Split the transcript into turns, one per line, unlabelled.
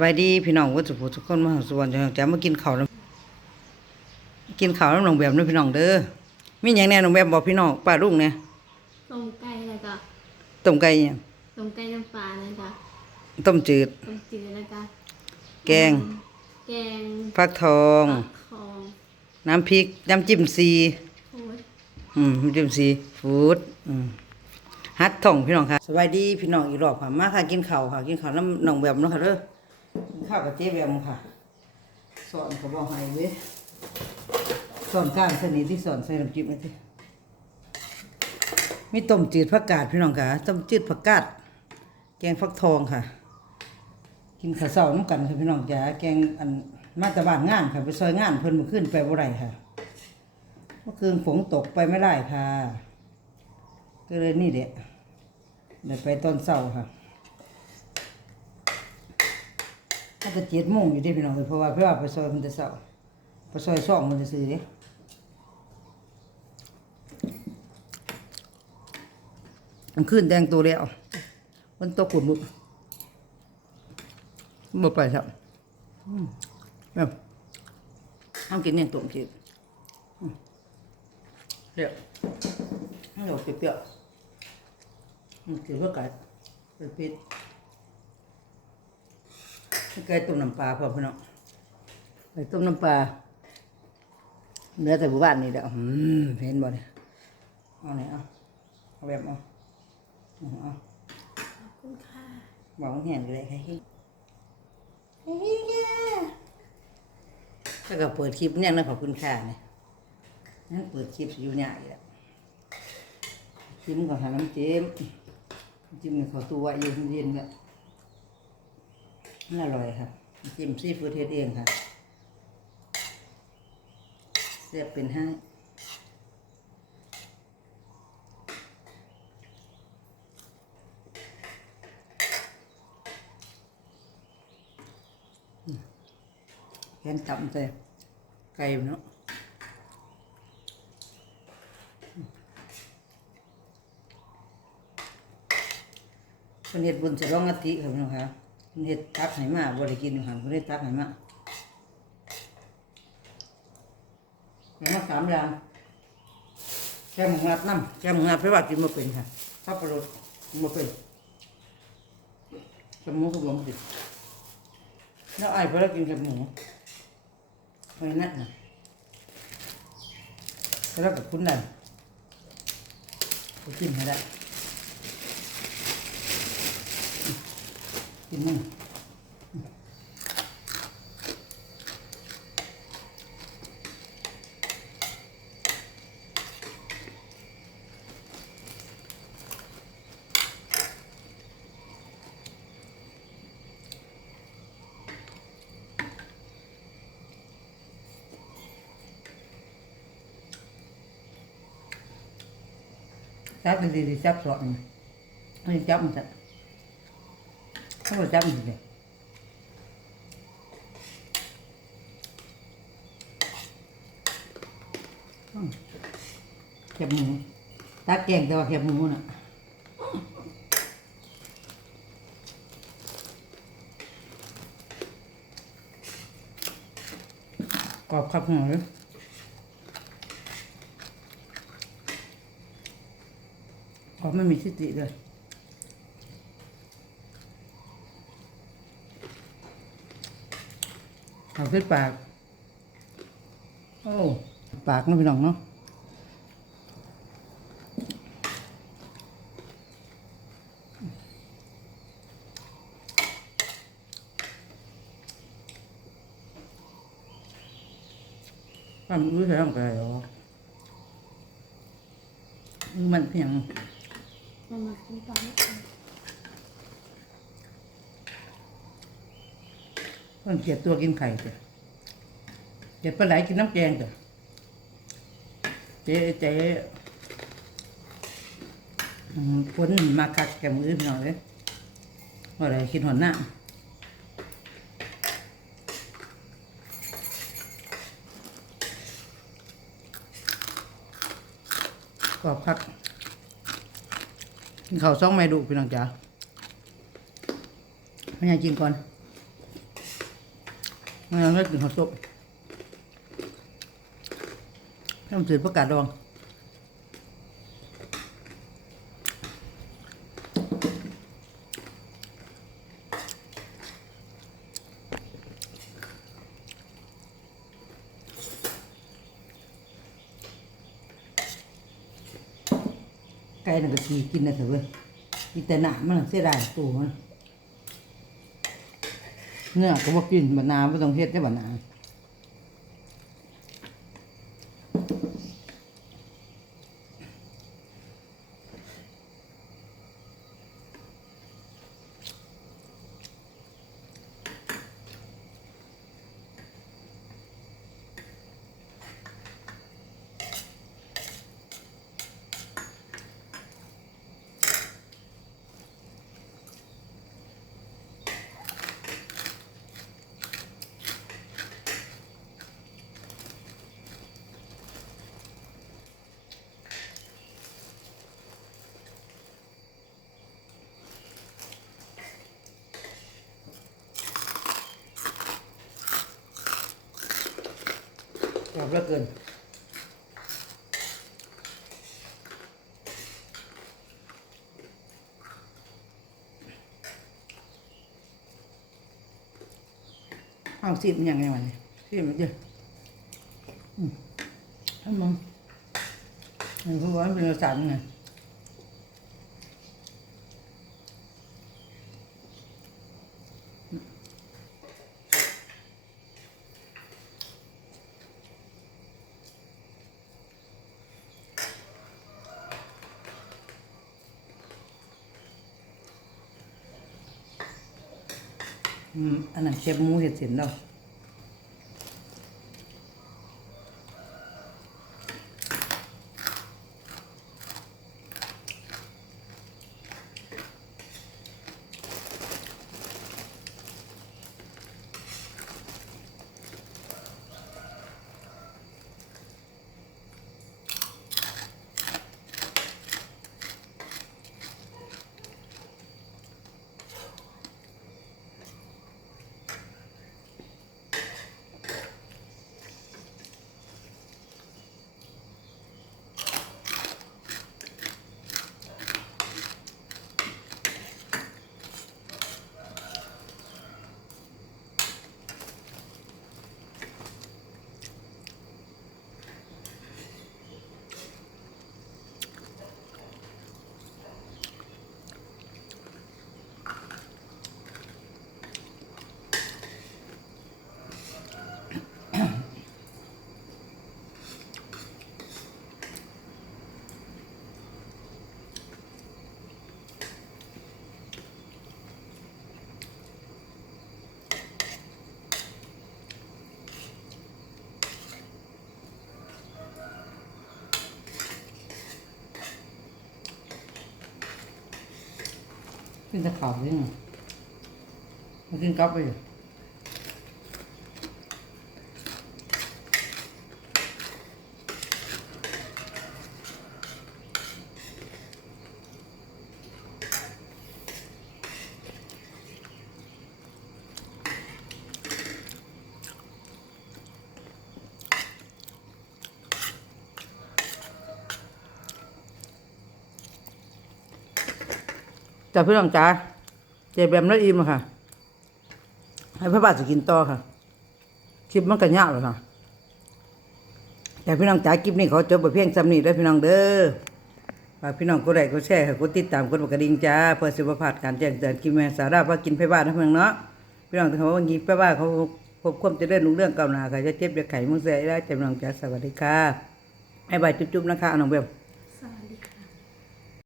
บายดีพี่น้องวัดสุภูทุกคนมาหาสวนจะจะมากินข้าวน้ำกินข้าวน้ำหนองแบบเด้อพี่น้องเด้อมีอย่างแน่หนองแบบบอกพี่น้องป้าลุงเนี่ย
ต้มไก่แล้วก็
ต้มไก่เนี่ย
ต้มไก่น้ำปลาแล้วก็
ต้มจืด
ต้มจืดแล้วก็
แกง
แกง
ฟักทอง
ฟักทอง
น้ำพริกน้ำจิ้มซี
โอ้ย
อืมน้ำจิ้มซีฟู้ดอืมฮัดท่องพี่น้องค่ะสบายดีพี่น้องอีกรอบค่ะมาค่ะกินข้าวค่ะกินข้าวน้ำหนองแบบเนาะค่ะเด้อ กินข้าวกับเจ๊แบมค่ะ สอนขาบอกให้เว้ยสอนก้านสนิทที่สอนใส่น้ำจิ้มไว้ทีมีต้มจืดผักกาดพี่น้องค่ะต้มจืดผักกาดแกงฟักทองค่ะ กินข้าวเช้าน้ำกันค่ะพี่น้องจ๋าแกงอันมาตะบานงานค่ะ ไปซอยงานเพิ่นมื่อคืนไปบ่ได้ค่ะเมื่อคืนฝนตกไปไม่ได้ค่ะ ก็เลยนี่เด็ดเดี๋ยวไปตอนเช้าค่ะ ถ้าจะเจ็ดโมงอยู่เด้พี่น้องเอ้ยเพราะว่าเพื่อว่าไปซอยมันจะเช้าไปซอยซ่องมันจะซื้อเด้มันขึ้นแดงตัวแล้วมันตกขุมบุบบุบไปครับอืมแบบเอากินเนี่ยตุ่มจีบอืมเดี๋ยวเดี๋ยวเปรี้ยวๆอืมกินเพื่อไก่เป็นพิษ ไก่ต้มน้ำปลาพอพี่น้องไก่ต้มน้ำปลาเนื้อแต่บุบ้านนี่แหละอืมเห็นบ่เนี่ยเอาเนี่ยเอาเอาแบบเอาอ๋อ
ขอบคุณค่ะ
บอกเห็นเลยค่ะเฮ้ยแล้วก็เปิดคลิปเนี่ยนะขอบคุณค่ะเนี่ยนั่นเปิดคลิปอยู่เนี่ยอีกแล้วจิ้มก่อนหาน้ำจิ้มน้ำจิ้มเนี่ยเขาตัวเย็นเย็นๆก็น่า อร่อยค่ะจิ้มซีฟู้ดเทสเองค่ะเสียบเป็นให้เห็นต่ำแต่ไก่เนาะคนเห็ดบุญจะร้องอาทิครับน้องคะ เห็ดตักไหมาบริกินค่ะคนเห็ดตักไหมาอย่างมาสามอย่างแค่มูงัดน้ำแค่มูงัดเพราะว่ากินมาเป็นค่ะพับปลาโรดกินมาเป็นจมูกกับลมติดแล้วไอ้พอเรากินกับหมูไม่นั่นนะแล้วกับคุณได้ไปกินให้ได้ กินมึงจับดีๆจับสอนไม่จับมันจะ ถ้าเราจับมันจะแคบหมูตาแกงแต่ว่าแคบหมูน่ะกรอบครับหัวเลยอ๋อไม่มีสติเลย เอาขึ้นปาก โอ้ปากเนาะพี่น้องเนาะความรู้สึกของใครหรอมันเพียง
มันมากินปลาไม่กิน
ต้องเกลียดตัวกินไข่จ้ะเกลียดปลาไหลกินน้ำแกงจ้ะเจ๊เจ๊อืมคนมาคักแกมือพี่องเลยอะไรกินหอนหน้าก็พักกินข้าวซองไม่ดูพี่น้องจ๋าไม่ให้กินก่อน ไม่เอาให้กินข้าวซุปน้ำจืดประกาศดองไก่น่ะก็สีกินนะเถอะเว้ยมีแต่หนามันเสียดายตัวมัน เนื้อก็บ่กินบะนาวบ่ต้องเฮ็ดได้บะนาว เหลือเกิน เอาสิมันยังไงวะเนี่ยสิมันเดียวอืมทำมึงมันคือว่ามันเป็นรสชาติยังไง อืมอันนั้นเก็บหมูเห็ดเสินเรา ขึ้นตะขาวยังไมากินกับไปอยู่ จ้าพี่น้องจ๋าเจ็บแบบนั้นอิ่มค่ะ ให้พระบาทสกินต่อค่ะ คลิปมันก็ยากเลยค่ะ แต่พี่น้องจ๋าคลิปนี้ขอจบไปเพียงสำนีแล้วพี่น้องเด้อฝากพี่น้องกดไลค์กดแชร์ค่ะกดติดตามกดกระดิ่งจ้าเพื่อสุขภาพการแจ้งเตือนกินแม่สาระว่ากินไผบ้านนะเพื่อนเนาะพี่น้องเขาว่างี้ไผบ้านเขาพบความเจริญรุ่งเรื่องเก้าหนาค่ะจะเจ็บจะไข้มึงเสียได้แต่พี่น้องจ๋าสวัสดีค่ะไอ้บายจุ๊บๆนะคะน้องเบล